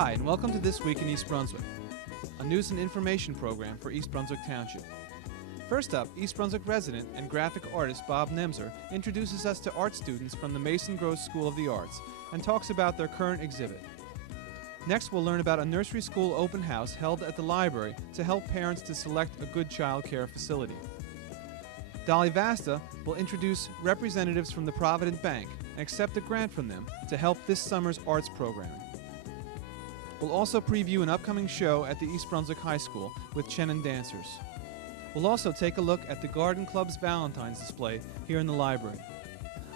Hi, and welcome to This Week in East Brunswick, a news and information program for East Brunswick Township. First up, East Brunswick resident and graphic artist Bob Nemser introduces us to art students from the Mason Grove School of the Arts and talks about their current exhibit. Next, we'll learn about a nursery school open house held at the library to help parents to select a good child care facility. Dolly Vasta will introduce representatives from the Provident Bank and accept a grant from them to help this summer's arts programming. We'll also preview an upcoming show at the East Brunswick High School with Chen Dancers. We'll also take a look at the Garden Club's Valentine's display here in the library.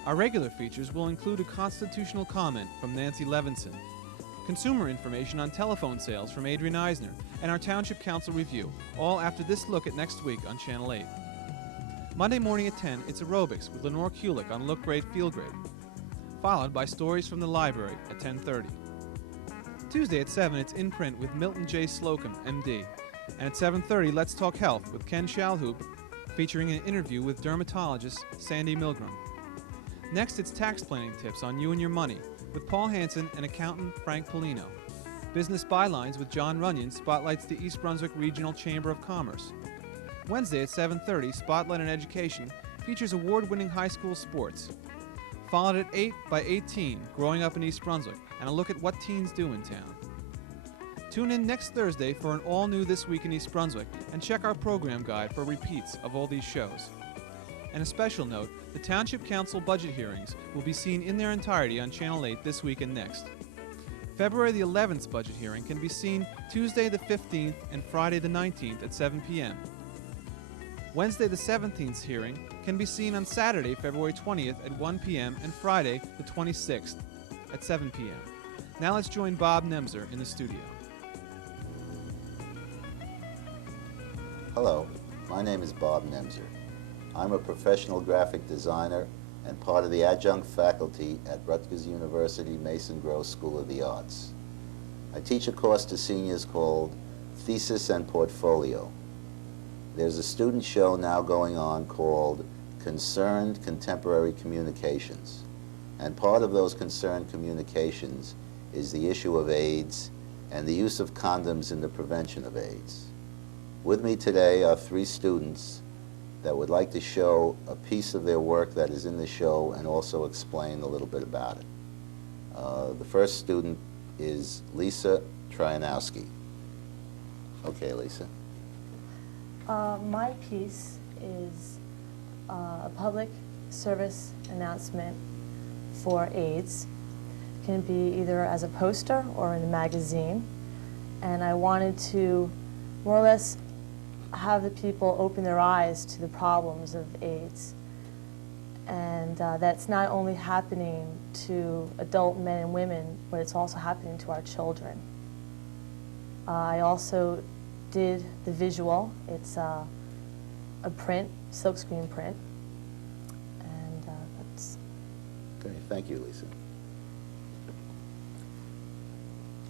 Our regular features will include a constitutional comment from Nancy Levinson, consumer information on telephone sales from Adrian Eisner, and our Township Council review, all after this look at next week on Channel 8. Monday morning at 10, it's aerobics with Lenore Kulik on Look Great, Feel Great, followed by stories from the library at 10:30. Tuesday at 7, it's In Print with Milton J. Slocum, MD. And at 7:30, Let's Talk Health with Ken Shalhoub, featuring an interview with dermatologist Sandy Milgram. Next, it's tax planning tips on you and your money with Paul Hansen and accountant Frank Polino. Business Bylines with John Runyon spotlights the East Brunswick Regional Chamber of Commerce. Wednesday at 7:30, Spotlight on Education features award-winning high school sports. Followed at 8 by 18, Growing Up in East Brunswick, and a look at what teens do in town. Tune in next Thursday for an all-new This Week in East Brunswick and check our program guide for repeats of all these shows. And a special note, the Township Council budget hearings will be seen in their entirety on Channel 8 this week and next. February the 11th budget hearing can be seen Tuesday the 15th and Friday the 19th at 7 p.m. Wednesday the 17th hearing can be seen on Saturday, February 20th at 1 p.m. and Friday the 26th at 7 p.m. Now let's join Bob Nemser in the studio. Hello, my name is Bob Nemser. I'm a professional graphic designer and part of the adjunct faculty at Rutgers University Mason Grove School of the Arts. I teach a course to seniors called Thesis and Portfolio. There's a student show now going on called Concerned Contemporary Communications. And part of those concerned communications is the issue of AIDS and the use of condoms in the prevention of AIDS. With me today are three students that would like to show a piece of their work that is in the show and also explain a little bit about it. The first student is Lisa Tryanowski. Okay, Lisa. My piece is a public service announcement for AIDS. It can be either as a poster or in a magazine. And I wanted to more or less have the people open their eyes to the problems of AIDS. And that's not only happening to adult men and women, but it's also happening to our children. I also did the visual. It's a print, silkscreen print, and that's... Okay, thank you, Lisa.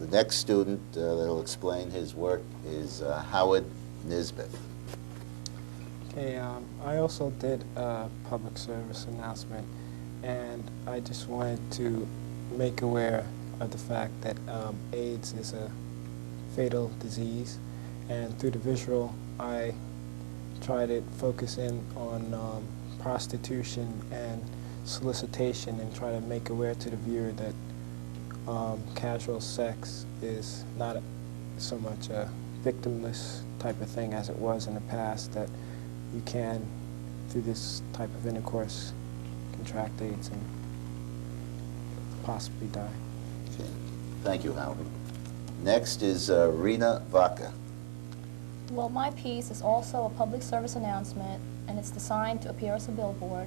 The next student that will explain his work is Howard Nisbeth. Okay, I also did a public service announcement, and I just wanted to make aware of the fact that AIDS is a fatal disease. And through the visual, I tried to focus in on prostitution and solicitation and try to make aware to the viewer that casual sex is not so much a victimless type of thing as it was in the past, that you can, through this type of intercourse, contract AIDS and possibly die. Okay. Thank you, Howard. Next is Rena Vaca. Well, my piece is also a public service announcement, and it's designed to appear as a billboard.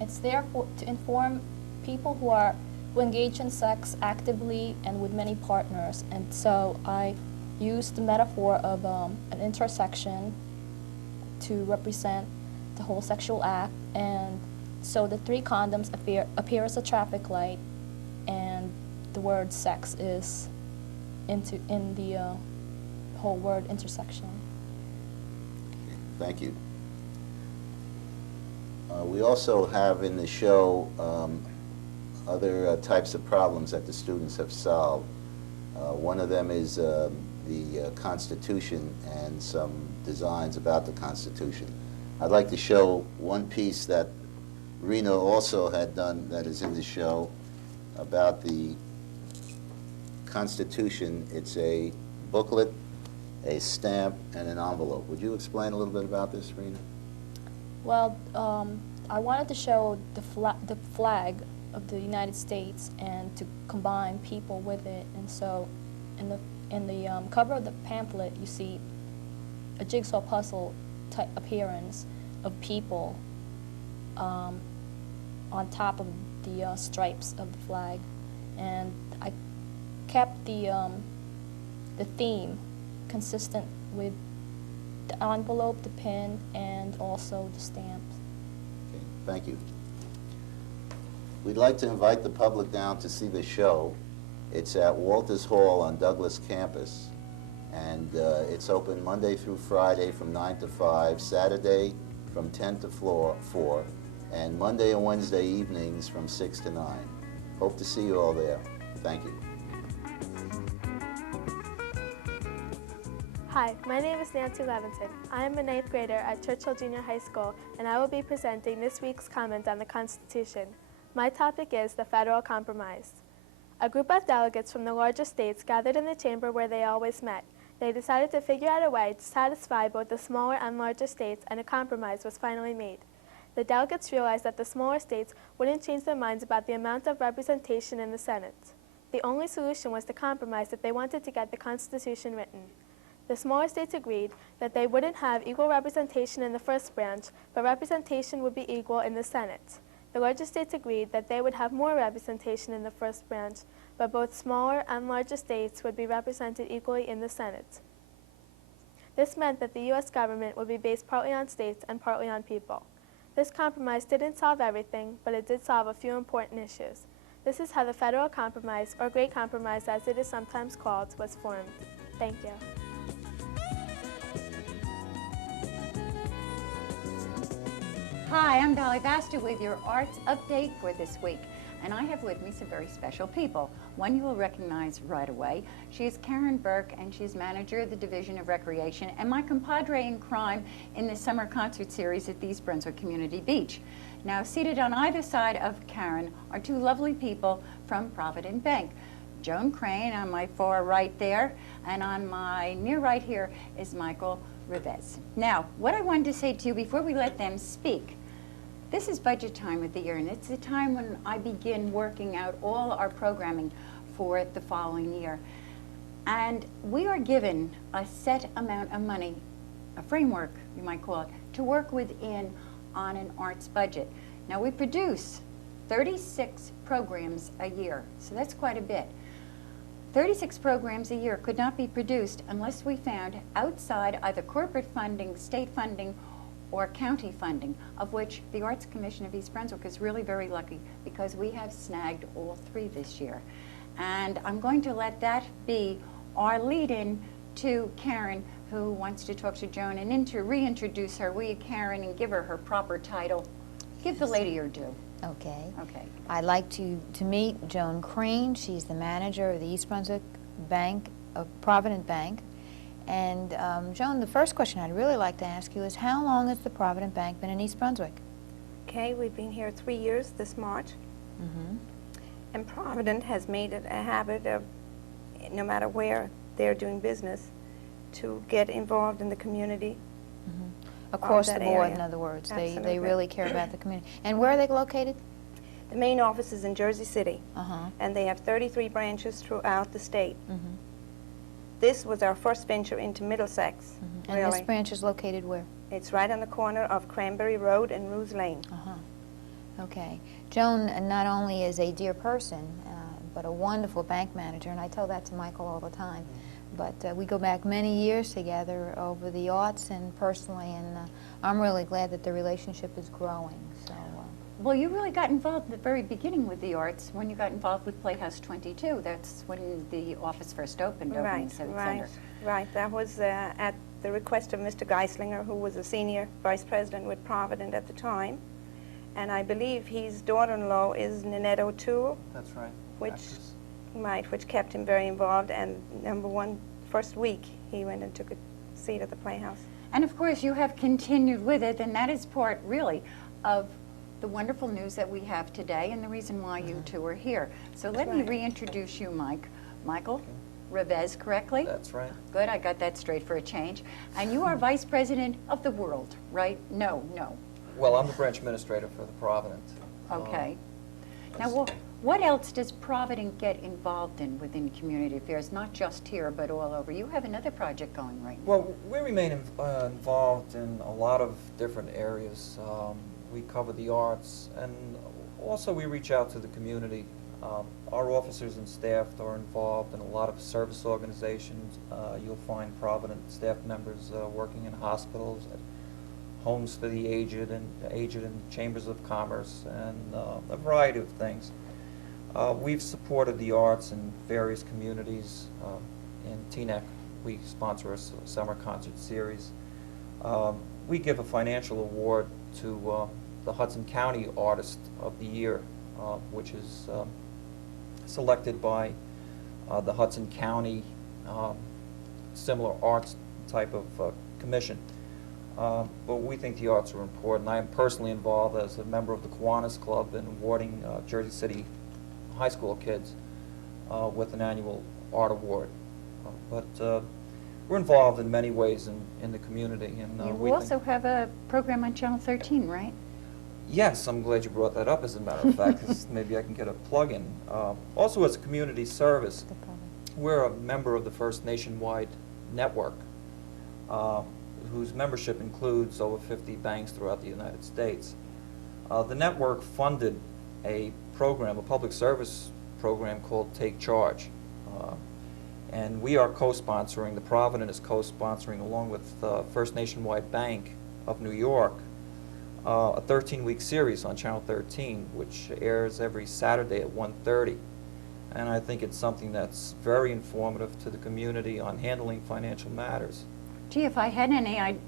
It's there to inform people who engage in sex actively and with many partners. And so I used the metaphor of an intersection to represent the whole sexual act. And so the three condoms appear as a traffic light, and the word sex is in the whole word intersection. Thank you. We also have in the show other types of problems that the students have solved. One of them is the Constitution and some designs about the Constitution. I'd like to show one piece that Rena also had done that is in the show about the Constitution. It's a booklet, a stamp, and an envelope. Would you explain a little bit about this, Rena? Well, I wanted to show the flag of the United States and to combine people with it. And so in the cover of the pamphlet, you see a jigsaw puzzle type appearance of people on top of the stripes of the flag. And I kept the theme consistent with the envelope, the pin, and also the stamps. Okay, thank you. We'd like to invite the public down to see the show. It's at Walters Hall on Douglas campus, and it's open Monday through Friday from 9 to 5, Saturday from 10 to 4, and Monday and Wednesday evenings from 6 to 9. Hope to see you all there. Thank you. Hi, my name is Nancy Levinson. I am a 9th grader at Churchill Junior High School, and I will be presenting this week's comment on the Constitution. My topic is the Federal Compromise. A group of delegates from the larger states gathered in the chamber where they always met. They decided to figure out a way to satisfy both the smaller and larger states, and a compromise was finally made. The delegates realized that the smaller states wouldn't change their minds about the amount of representation in the Senate. The only solution was to compromise if they wanted to get the Constitution written. The smaller states agreed that they wouldn't have equal representation in the first branch, but representation would be equal in the Senate. The larger states agreed that they would have more representation in the first branch, but both smaller and larger states would be represented equally in the Senate. This meant that the U.S. government would be based partly on states and partly on people. This compromise didn't solve everything, but it did solve a few important issues. This is how the Federal Compromise, or Great Compromise as it is sometimes called, was formed. Thank you. Hi, I'm Dolly Baster with your arts update for this week. And I have with me some very special people. One you will recognize right away. She is Karen Burke, and she's manager of the Division of Recreation and my compadre in crime in the summer concert series at the East Brunswick Community Beach. Now, seated on either side of Karen are two lovely people from Provident Bank. Joan Crane on my far right there, and on my near right here is Michael Rivez. Now, what I wanted to say to you before we let them speak, this is budget time of the year, and it's the time when I begin working out all our programming for the following year. And we are given a set amount of money, a framework, you might call it, to work within on an arts budget. Now, we produce 36 programs a year, so that's quite a bit. 36 programs a year could not be produced unless we found outside either corporate funding, state funding, or county funding, of which the Arts Commission of East Brunswick is really very lucky because we have snagged all 3 this year. And I'm going to let that be our lead-in to Karen, who wants to talk to Joan and reintroduce her. Will you, Karen, and give her her proper title? Give the lady her due. Okay. Okay. I'd like to meet Joan Crane. She's the manager of the East Brunswick Bank, Provident Bank. And Joan, the first question I'd really like to ask you is, how long has the Provident Bank been in East Brunswick? Okay, we've been here 3 years this March. And Provident has made it a habit of, no matter where they're doing business, to get involved in the community. Across the board, area. in other words. Absolutely. They really care about the community. And where are they located? The main office is in Jersey City, and they have 33 branches throughout the state. This was our first venture into Middlesex, And this branch is located where? It's right on the corner of Cranberry Road and Ruse Lane. Okay. Joan not only is a dear person, but a wonderful bank manager, and I tell that to Michael all the time. But we go back many years together over the arts and personally, and I'm really glad that the relationship is growing. So. Well, you really got involved at the very beginning with the arts when you got involved with Playhouse 22. That's when the office first opened over in the Civic Center. Right. That was at the request of Mr. Geislinger, who was a senior vice president with Provident at the time. And I believe his daughter-in-law is Nanette O'Toole. That's right. Which might, which kept him very involved. And first week, he went and took a seat at the Playhouse. And of course, you have continued with it, and that is part, really, of the wonderful news that we have today and the reason why you two are here. So let me reintroduce you, Michael Revez, correctly? That's right. Good, I got that straight for a change. And you are Vice President of the World, right? No. Well, I'm the branch administrator for the Provident. Okay. Now, what else does Provident get involved in within community affairs, not just here, but all over? You have another project going right now. Well, we remain involved in a lot of different areas. We cover the arts, and also we reach out to the community. Our officers and staff are involved in a lot of service organizations. You'll find Provident staff members working in hospitals, at homes for the aged and chambers of commerce, and a variety of things. We've supported the arts in various communities. In Teaneck, we sponsor a summer concert series. We give a financial award to the Hudson County Artist of the Year, which is selected by the Hudson County similar arts type of commission. But we think the arts are important. I am personally involved as a member of the Kiwanis Club in awarding Jersey City high school kids with an annual art award. But we're involved in many ways in the community. And you also have a program on Channel 13, right? Yes, I'm glad you brought that up, as a matter of fact, because maybe I can get a plug-in. Also, as a community service, we're a member of the first nationwide network, whose membership includes over 50 banks throughout the United States. The network funded a program, a public service program called Take Charge. And we are co-sponsoring, the Provident is co-sponsoring, along with First Nationwide Bank of New York, a 13-week series on Channel 13, which airs every Saturday at 1:30. And I think it's something that's very informative to the community on handling financial matters. Gee, if I had any, I'd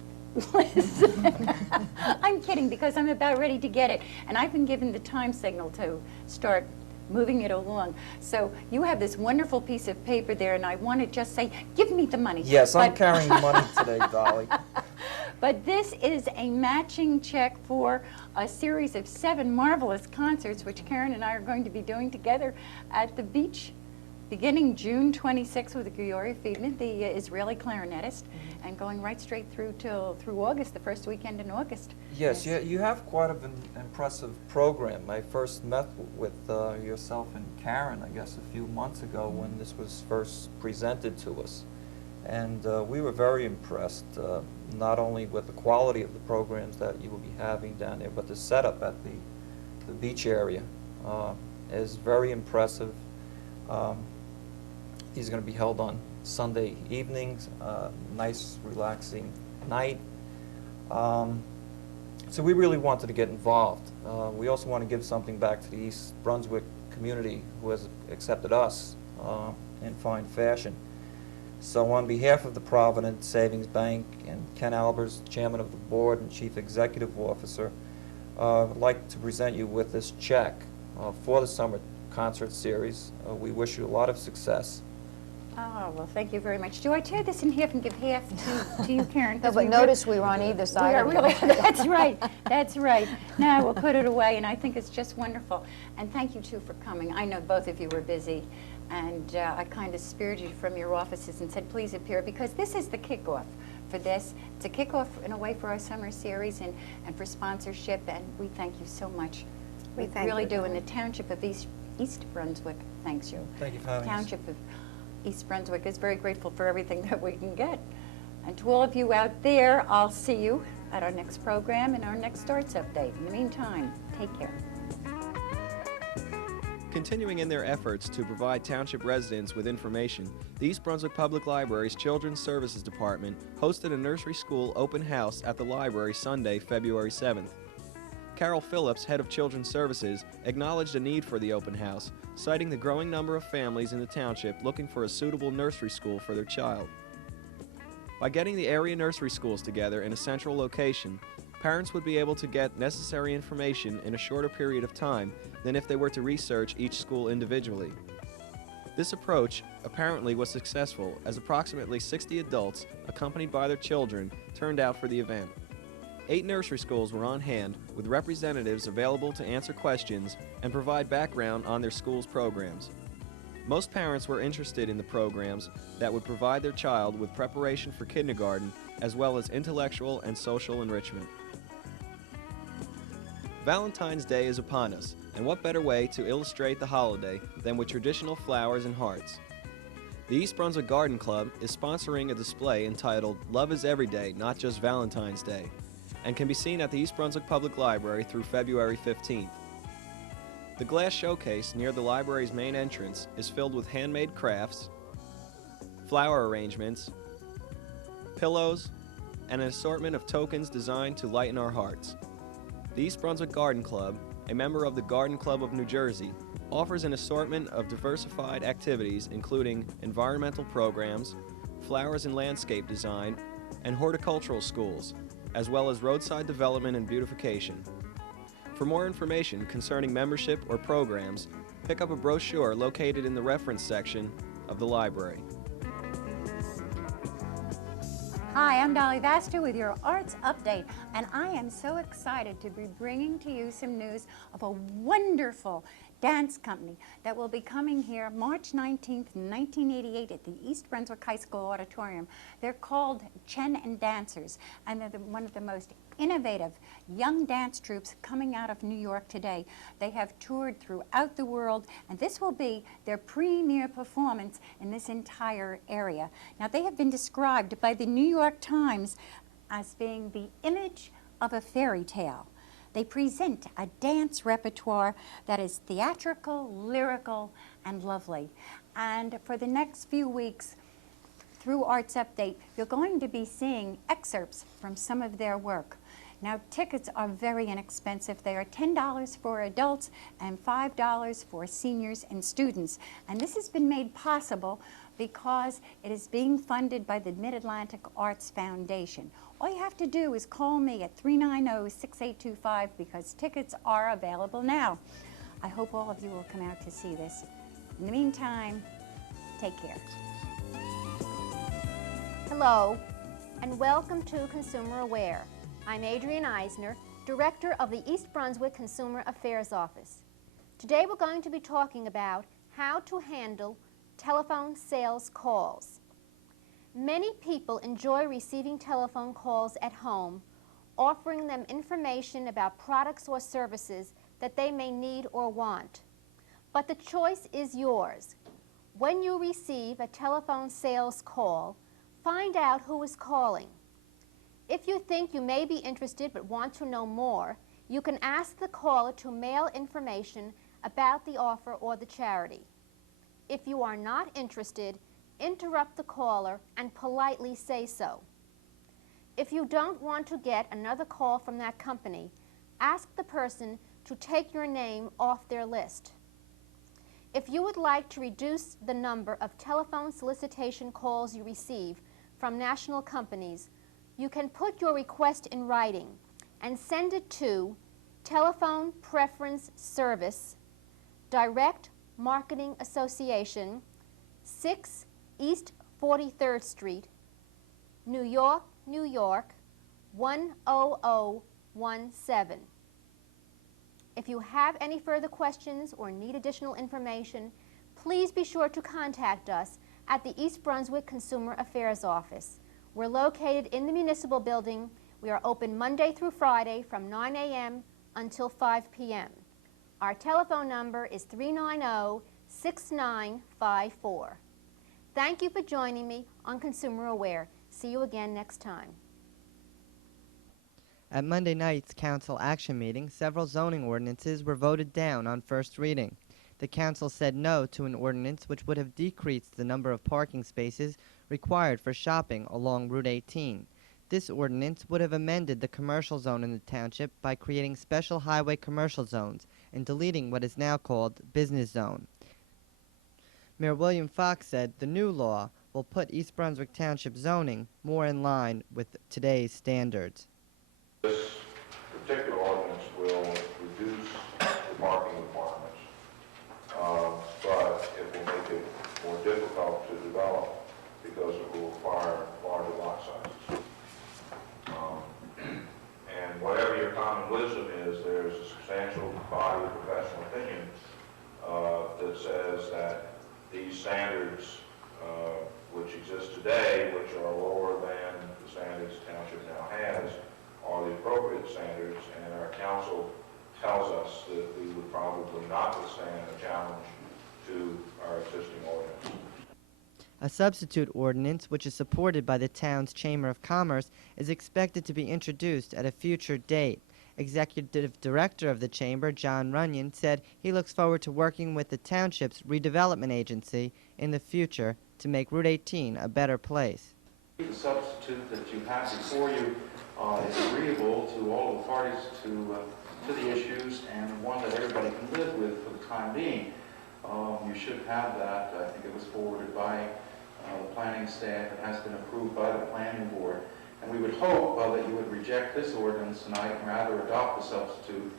I'm kidding, because I'm about ready to get it. And I've been given the time signal to start moving it along. So you have this wonderful piece of paper there, and I want to just say, give me the money. Yes, I'm carrying the money today, Dolly. But this is a matching check for a series of 7 marvelous concerts, which Karen and I are going to be doing together at the beach, beginning June 26th with Giori Friedman, the Israeli clarinetist, and going right straight through through August, the first weekend in August. Yes, you have quite an impressive program. I first met with yourself and Karen, I guess, a few months ago when this was first presented to us. And we were very impressed, not only with the quality of the programs that you will be having down there, but the setup at the beach area is very impressive. These are going to be held on Sunday evenings, nice, relaxing night. So we really wanted to get involved. We also want to give something back to the East Brunswick community who has accepted us in fine fashion. So on behalf of the Provident Savings Bank and Ken Albers, Chairman of the Board and Chief Executive Officer, I'd like to present you with this check for the summer concert series. We wish you a lot of success. Oh, well, thank you very much. Do I tear this in half and give half to you, Karen? No, but notice we were on either side of really, you. that's right, that's right. Now we'll put it away, and I think it's just wonderful. And thank you, too, for coming. I know both of you were busy, and I kind of spirited you from your offices and said, please appear, because this is the kickoff for this. It's a kickoff, in a way, for our summer series and for sponsorship, and we thank you so much. We really do, and the Township of East Brunswick thanks you. Thank you for having us. Township of East Brunswick is very grateful for everything that we can get. And to all of you out there, I'll see you at our next program and our next Arts Update. In the meantime, take care. Continuing in their efforts to provide township residents with information, the East Brunswick Public Library's Children's Services Department hosted a nursery school open house at the library Sunday, February 7th. Carol Phillips, head of Children's Services, acknowledged a need for the open house, citing the growing number of families in the township looking for a suitable nursery school for their child. By getting the area nursery schools together in a central location, parents would be able to get necessary information in a shorter period of time than if they were to research each school individually. This approach apparently was successful, as approximately 60 adults, accompanied by their children, turned out for the event. 8 nursery schools were on hand, with representatives available to answer questions and provide background on their school's programs. Most parents were interested in the programs that would provide their child with preparation for kindergarten, as well as intellectual and social enrichment. Valentine's Day is upon us, and what better way to illustrate the holiday than with traditional flowers and hearts? The East Brunswick Garden Club is sponsoring a display entitled Love is Every Day, Not Just Valentine's Day, and can be seen at the East Brunswick Public Library through February 15th. The glass showcase near the library's main entrance is filled with handmade crafts, flower arrangements, pillows, and an assortment of tokens designed to lighten our hearts. The East Brunswick Garden Club, a member of the Garden Club of New Jersey, offers an assortment of diversified activities including environmental programs, flowers and landscape design, and horticultural schools, as well as roadside development and beautification. For more information concerning membership or programs, pick up a brochure located in the reference section of the library. Hi, I'm Dolly Vaster with your Arts Update, and I am so excited to be bringing to you some news of a wonderful dance company that will be coming here March 19th, 1988 at the East Brunswick High School Auditorium. They're called Chen Dancers, and they're one of the most innovative young dance troupes coming out of New York today. They have toured throughout the world, and this will be their premier performance in this entire area. Now, they have been described by the New York Times as being the image of a fairy tale. They present a dance repertoire that is theatrical, lyrical, and lovely. And for the next few weeks, through Arts Update, you're going to be seeing excerpts from some of their work. Now, tickets are very inexpensive. They are $10 for adults and $5 for seniors and students. And this has been made possible because it is being funded by the Mid-Atlantic Arts Foundation. All you have to do is call me at 390-6825 because tickets are available now. I hope all of you will come out to see this. In the meantime, take care. Hello, and welcome to Consumer Aware. I'm Adrienne Eisner, Director of the East Brunswick Consumer Affairs Office. Today we're going to be talking about how to handle telephone sales calls. Many people enjoy receiving telephone calls at home, offering them information about products or services that they may need or want. But the choice is yours. When you receive a telephone sales call, find out who is calling. If you think you may be interested but want to know more, you can ask the caller to mail information about the offer or the charity. If you are not interested, interrupt the caller and politely say so. If you don't want to get another call from that company, ask the person to take your name off their list. If you would like to reduce the number of telephone solicitation calls you receive from national companies, you can put your request in writing and send it to Telephone Preference Service, Direct Marketing Association, 6 East 43rd Street, New York, New York, 10017. If you have any further questions or need additional information, please be sure to contact us at the East Brunswick Consumer Affairs Office. We're located in the Municipal Building. We are open Monday through Friday from 9 a.m. until 5 p.m. Our telephone number is 390-6954. Thank you for joining me on Consumer Aware. See you again next time. At Monday night's council action meeting, several zoning ordinances were voted down on first reading. The council said no to an ordinance which would have decreased the number of parking spaces required for shopping along Route 18. This ordinance would have amended the commercial zone in the township by creating special highway commercial zones and deleting what is now called business zone. Mayor William Fox said the new law will put East Brunswick Township zoning more in line with today's standards. This particular ordinance will reduce the parking requirements, but it will make it standards which exist today, which are lower than the standards the township now has, are the appropriate standards, and our council tells us that we would probably not withstand a challenge to our existing ordinance. A substitute ordinance, which is supported by the town's Chamber of Commerce, is expected to be introduced at a future date. Executive Director of the Chamber, John Runyon, said he looks forward to working with the township's redevelopment agency in the future to make Route 18 a better place. The substitute that you have before you is agreeable to all the parties to the issues, and one that everybody can live with for the time being. You should have that. I think it was forwarded by the planning staff. It has been approved by the planning board. And we would hope that you would reject this ordinance tonight and rather adopt the substitute,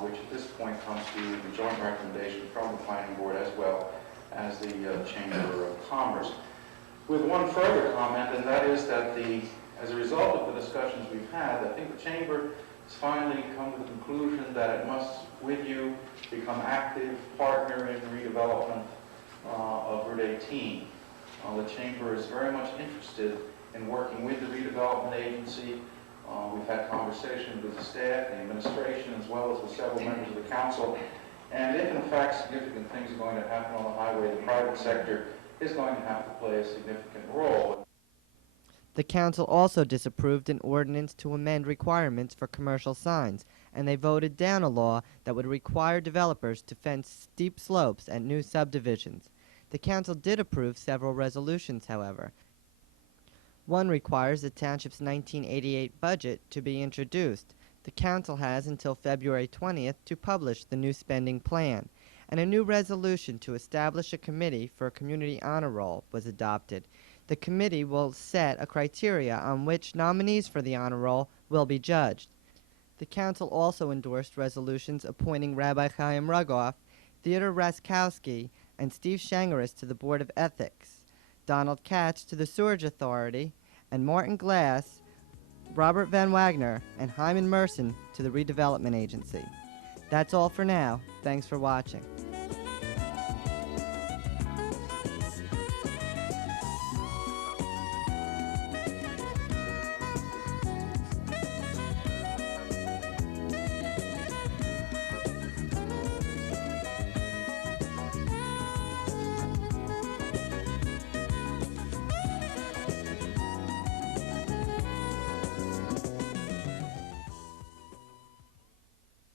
which at this point comes to the joint recommendation from the planning board as well as the Chamber of Commerce. With one further comment, and that is that as a result of the discussions we've had, I think the Chamber has finally come to the conclusion that it must, with you, become active partner in the redevelopment of Route 18. The Chamber is very much interested in working with the redevelopment agency. We've had conversations with the staff, the administration, as well as with several members of the council. And if in fact significant things are going to happen on the highway, the private sector is going to have to play a significant role. The council also disapproved an ordinance to amend requirements for commercial signs, and they voted down a law that would require developers to fence steep slopes at new subdivisions. The council did approve several resolutions, however. One requires the township's 1988 budget to be introduced. The council has until February 20th to publish the new spending plan, and a new resolution to establish a committee for a community honor roll was adopted. The committee will set a criteria on which nominees for the honor roll will be judged. The council also endorsed resolutions appointing Rabbi Chaim Rugoff, Theodore Raskowski, and Steve Shangaris to the Board of Ethics, Donald Katz to the Sewerage Authority, and Martin Glass, Robert Van Wagner, and Hyman Merson to the Redevelopment Agency. That's all for now. Thanks for watching.